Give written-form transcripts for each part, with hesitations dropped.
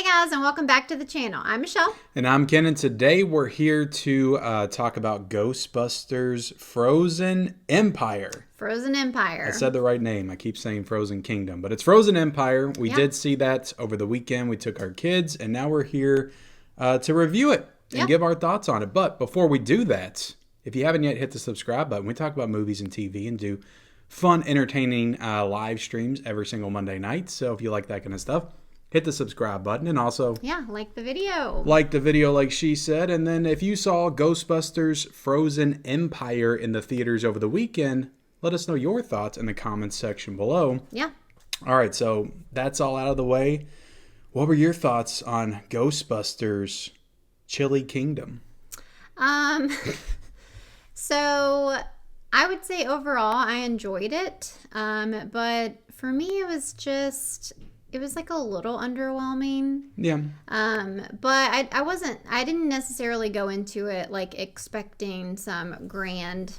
Hey guys, and welcome back to the channel. I'm Michelle. And I'm Ken, and today we're here to talk about Ghostbusters Frozen Empire. Frozen I Empire. said the right name. I keep saying Frozen Kingdom, but it's Frozen Empire. We Yep. did see that over the weekend. We took our kids, and now we're here to review it and Yep. give our thoughts on it. But before we do that, if you haven't yet hit the subscribe button, we talk about movies and TV and do fun, entertaining live streams every single Monday night. So if you like that kind of stuff, hit the subscribe button, and also Yeah, like the video. like the video like she said. And then if you saw Ghostbusters Frozen Empire in the theaters over the weekend, let us know your thoughts in the comments section below. Yeah. All right, so that's all out of the way. What were your thoughts on Ghostbusters Chili Kingdom? Um, so I would say overall I enjoyed it. But for me it was like a little underwhelming. Yeah. But I didn't necessarily go into it like expecting some grand,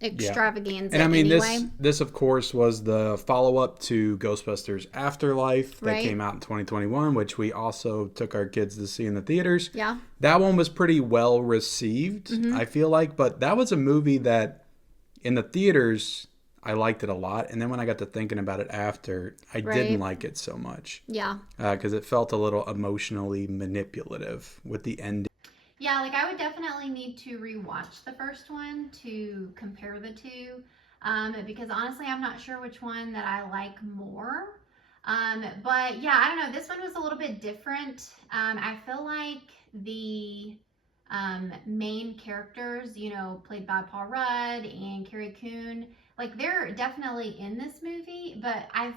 extravaganza. And I mean, anyway. this of course was the follow-up to Ghostbusters Afterlife that Right. came out in 2021, which we also took our kids to see in the theaters. Yeah. That one was pretty well received, I feel like, but that was a movie that in the theaters I liked it a lot, and then when I got to thinking about it after, I Right. didn't like it so much Yeah. because it felt a little emotionally manipulative with the ending. Yeah, like I would definitely need to rewatch the first one to compare the two, because honestly, I'm not sure which one that I like more. But yeah, I don't know. This one was a little bit different. I feel like the main characters, played by Paul Rudd and Carrie Coon, like they're definitely in this movie, but I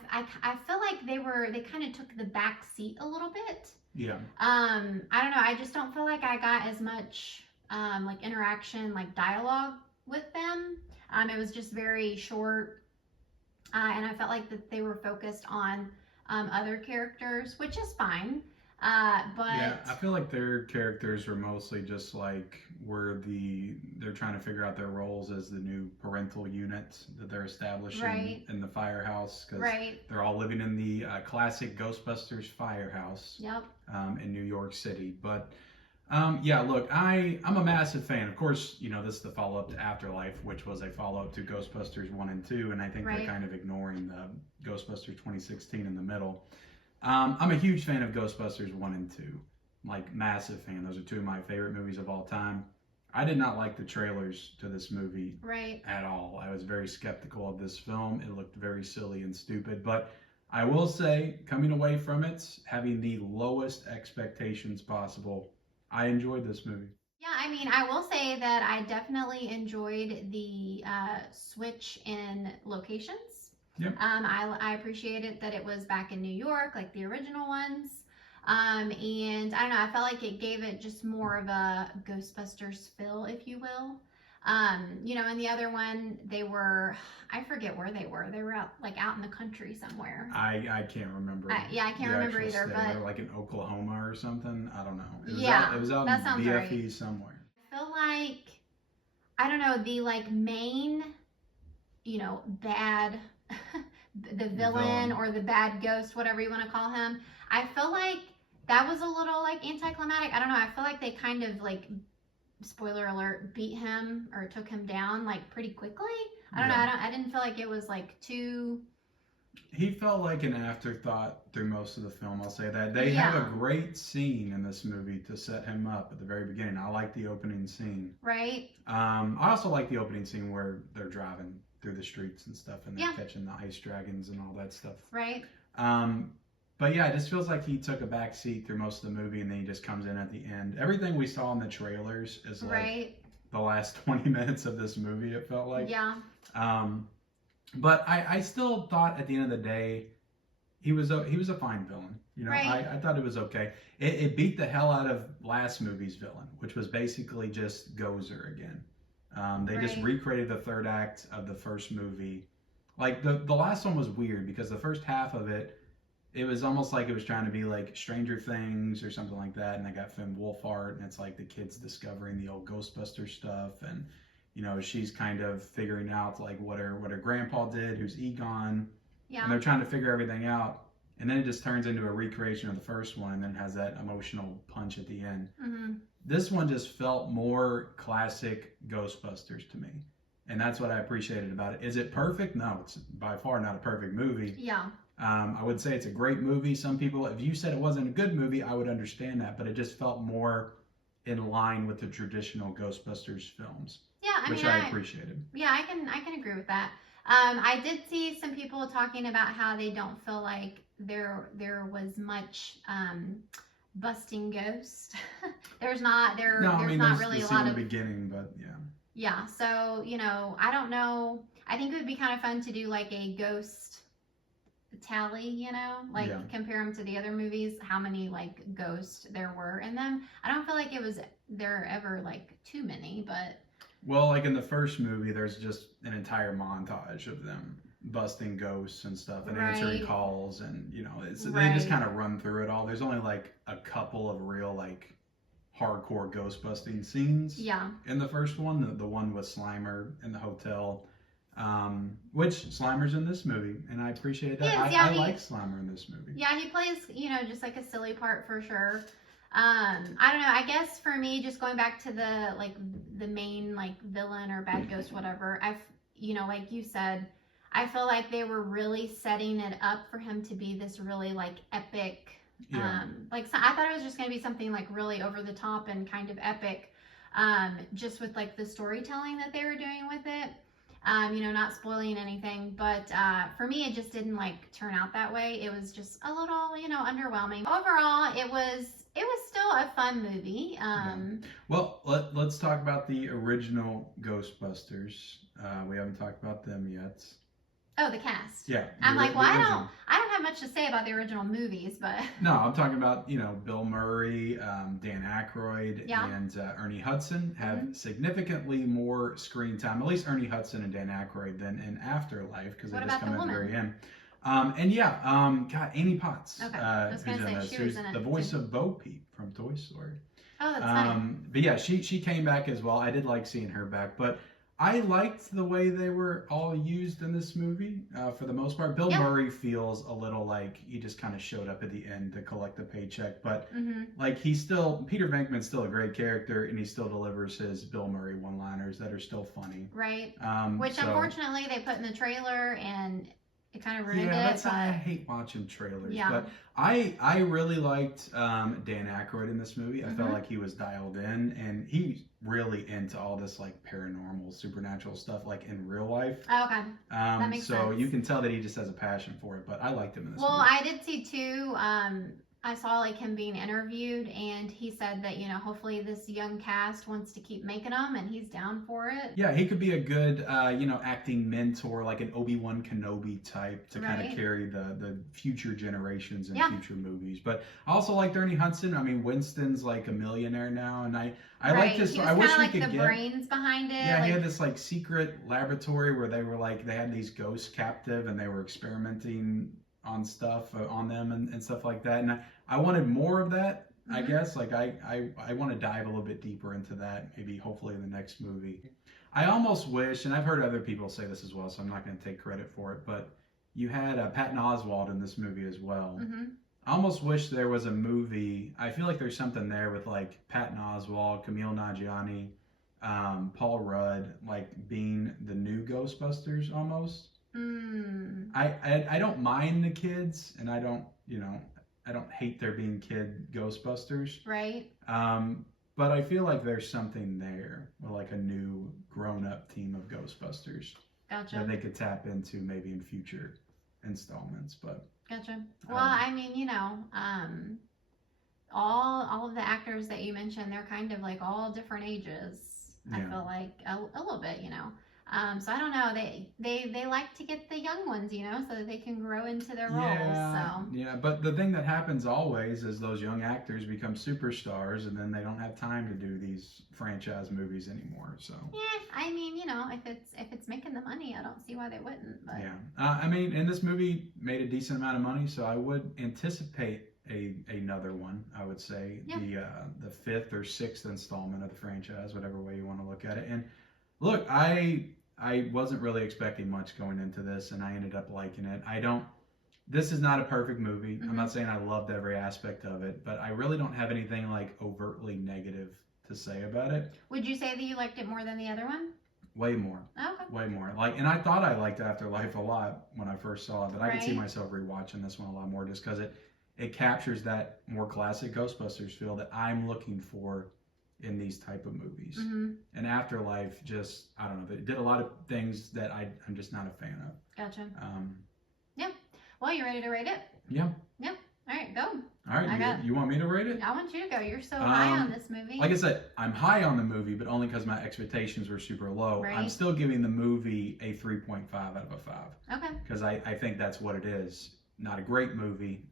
feel like they kind of took the back seat a little bit. Yeah. I don't know. I just don't feel like I got as much like interaction, like dialogue with them. It was just very short, and I felt like that they were focused on other characters, which is fine. But Yeah, I feel like their characters are mostly just like they're trying to figure out their roles as the new parental unit that they're establishing Right. in the firehouse because Right. they're all living in the classic Ghostbusters firehouse Yep. in New York City. But yeah, look, I'm a massive fan. Of course, this is the follow up to Afterlife, which was a follow up to Ghostbusters 1 and 2, and I think Right. they're kind of ignoring the Ghostbusters 2016 in the middle. I'm a huge fan of Ghostbusters 1 and 2. Like, massive fan. Those are two of my favorite movies of all time. I did not like the trailers to this movie Right. at all. I was very skeptical of this film. It looked very silly and stupid. But I will say, coming away from it, having the lowest expectations possible, I enjoyed this movie. Yeah, I mean, I will say that I definitely enjoyed the switch in locations. Yep. I appreciated that it was back in New York, like the original ones. And I don't know, I felt like it gave it just more of a Ghostbusters feel, if you will. And the other one, I forget where they were. They were out in the country somewhere. I can't remember. Yeah, I can't the remember actual either, state. but Like in Oklahoma or something. I don't know. Yeah, It was out that in sounds BFE right. somewhere. I feel like, I don't know, the like main, bad, the villain or the bad ghost, whatever you want to call him. I feel like that was a little like anticlimactic. I don't know. I feel like they kind of like, spoiler alert, beat him or took him down like pretty quickly. I don't know. I didn't feel like it was like too. He felt like an afterthought through most of the film. I'll say that they have a great scene in this movie to set him up at the very beginning. I like the opening scene. Right. I also like the opening scene where they're driving through the streets and stuff, and they're catching the ice dragons and all that stuff. Right. But yeah, it just feels like he took a back seat through most of the movie, and then he just comes in at the end. Everything we saw in the trailers is like the last 20 minutes of this movie. It felt like. Yeah. But I still thought at the end of the day, he was a fine villain. I thought it was okay. It beat the hell out of last movie's villain, which was basically just Gozer again. They just recreated the third act of the first movie. Like the last one was weird because the first half of it was almost like it was trying to be like Stranger Things or something like that, and they got Finn Wolfhard, and it's like the kids discovering the old Ghostbuster stuff, and she's kind of figuring out like what her grandpa did, who's Egon, Yeah. and they're trying to figure everything out. and then it just turns into a recreation of the first one, and then has that emotional punch at the end. Mm-hmm. This one just felt more classic Ghostbusters to me, and that's what I appreciated about it. Is it perfect? No, it's by far not a perfect movie. Yeah. I would say it's a great movie. Some people, if you said it wasn't a good movie, I would understand that, but it just felt more in line with the traditional Ghostbusters films. Yeah, which I appreciated. Yeah, I can agree with that. I did see some people talking about how they don't feel like there was much busting ghost. there's not really a lot in of the beginning, but yeah. Yeah, so I don't know. I think it would be kind of fun to do like a ghost tally, like compare them to the other movies, how many like ghosts there were in them. I don't feel like there ever like too many, but well, like in the first movie, there's just an entire montage of them busting ghosts and stuff and answering calls, and they just kind of run through it all. There's only like a couple of real like hardcore ghost busting scenes. Yeah. In the first one, the one with Slimer in the hotel, which Slimer's in this movie, and I appreciate that. I like Slimer in this movie. Yeah, he plays just like a silly part for sure. I don't know. I guess for me, just going back to the main like villain or bad ghost, whatever. Like you said, I feel like they were really setting it up for him to be this really like epic. Yeah. I thought it was just gonna be something like really over the top and kind of epic. Just with like the storytelling that they were doing with it. Not spoiling anything, but for me, it just didn't like turn out that way. It was just a little, underwhelming. Overall, it was still a fun movie. Well, let's talk about the original Ghostbusters. We haven't talked about them yet. Oh, the cast. Yeah. I'm like, well, I don't have much to say about the original movies, but. No, I'm talking about, Bill Murray, Dan Aykroyd, and Ernie Hudson have significantly more screen time, at least Ernie Hudson and Dan Aykroyd, than in Afterlife, because they just come at the very end. God, Annie Potts. Okay. I was going to say, she was in it. The voice of Bo Peep from Toy Story. Oh, that's funny. But yeah, she came back as well. I did like seeing her back, but I liked the way they were all used in this movie for the most part. Bill Murray feels a little like he just kind of showed up at the end to collect the paycheck, but like Peter Venkman's still a great character, and he still delivers his Bill Murray one-liners that are still funny. Right. Which unfortunately they put in the trailer, and it kind of ruined it. I hate watching trailers. Yeah. But I really liked Dan Aykroyd in this movie. I felt like he was dialed in, and he's really into all this like paranormal, supernatural stuff, like in real life. Oh, okay. That makes sense. So you can tell that he just has a passion for it. But I liked him in this movie. Well, I did see too. I saw like him being interviewed, and he said that hopefully this young cast wants to keep making them, and he's down for it. Yeah, he could be a good acting mentor, like an Obi-Wan Kenobi type, to kind of carry the future generations in future movies. But I also liked Ernie Hudson. I mean, Winston's like a millionaire now, and I like his. I wish we could get the brains behind it. Yeah, he had this like secret laboratory where they had these ghosts captive, and they were experimenting on stuff on them and stuff like that, and I wanted more of that. I guess like I want to dive a little bit deeper into that, maybe hopefully in the next movie. I almost wish, and I've heard other people say this as well, so I'm not going to take credit for it, but you had Patton Oswalt in this movie as well. I almost wish there was a movie. I feel like there's something there with like Patton Oswalt, Camille Nanjiani, Paul Rudd, like being the new Ghostbusters almost. I don't mind the kids, and I don't hate there being kid Ghostbusters. Right. But I feel like there's something there with like a new grown-up team of Ghostbusters. Gotcha. That they could tap into maybe in future installments, but. Gotcha. Well, I mean, all of the actors that you mentioned, they're kind of like all different ages. I feel like a little bit, So I don't know. They like to get the young ones, so that they can grow into their roles. So. Yeah, but the thing that happens always is those young actors become superstars, and then they don't have time to do these franchise movies anymore. So. Yeah, I mean, if it's making the money, I don't see why they wouldn't. But. Yeah, I mean, and this movie made a decent amount of money, so I would anticipate another one. I would say the fifth or sixth installment of the franchise, whatever way you want to look at it. And look, I wasn't really expecting much going into this, and I ended up liking it. this is not a perfect movie. Mm-hmm. I'm not saying I loved every aspect of it, but I really don't have anything like overtly negative to say about it. Would you say that you liked it more than the other one? Way more. Okay. Way more. Like, and I thought I liked Afterlife a lot when I first saw it, but I could see Right. myself rewatching this one a lot more just because it captures that more classic Ghostbusters feel that I'm looking for in these type of movies. Mm-hmm. And Afterlife just, I don't know, it did a lot of things that I'm just not a fan of. Gotcha. Yeah. Well, you ready to rate it? Yeah. Yep. All right, go. All right, you want me to rate it? I want you to go. You're so high on this movie. Like I said, I'm high on the movie, but only because my expectations were super low. Right. I'm still giving the movie a 3.5 out of a 5. Okay. Because I think that's what it is. Not a great movie.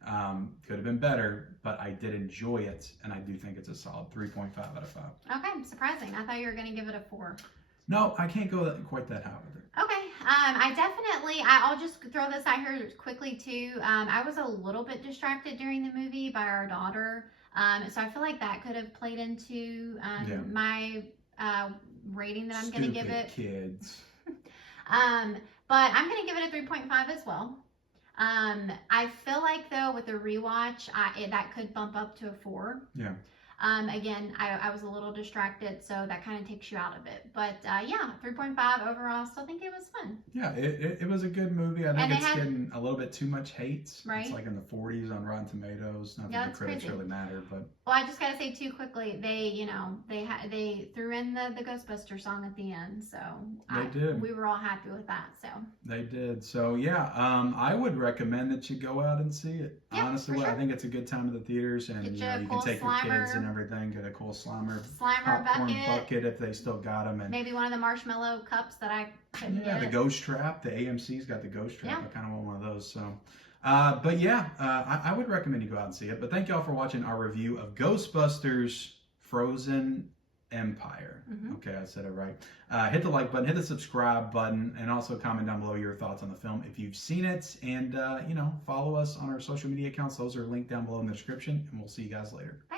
Could have been better, but I did enjoy it, and I do think it's a solid 3.5 out of 5. Okay, surprising. I thought you were going to give it a 4. No, I can't go quite that high with it. Okay. I'll just throw this out here quickly too. I was a little bit distracted during the movie by our daughter. So I feel like that could have played into my rating that I'm going to give it. Kids. But I'm going to give it a 3.5 as well. I feel like though with the rewatch, that could bump up to a 4. Yeah. Again, I was a little distracted, so that kind of takes you out of it. But yeah, 3.5 overall. Still think it was fun. Yeah, it was a good movie. I think it's getting a little bit too much hate. Right. It's like in the 40s on Rotten Tomatoes. Not that the critics really matter, but. Well, I just gotta say too quickly, they threw in the Ghostbusters song at the end, so they did. We were all happy with that. So they did. So yeah, I would recommend that you go out and see it. Yeah, honestly, for sure. I think it's a good time at the theaters, and you can take your kids and everything. Get a cool Slimer popcorn bucket if they still got them, and maybe one of the marshmallow cups that I couldn't get. The ghost trap. The AMC's got the ghost trap. Yeah. I kind of want one of those. So, but yeah, I would recommend you go out and see it. But thank y'all for watching our review of Ghostbusters Frozen Empire. Mm-hmm. Okay, I said it right. Hit the like button, hit the subscribe button, and also comment down below your thoughts on the film if you've seen it. And follow us on our social media accounts. Those are linked down below in the description. And we'll see you guys later. Bye.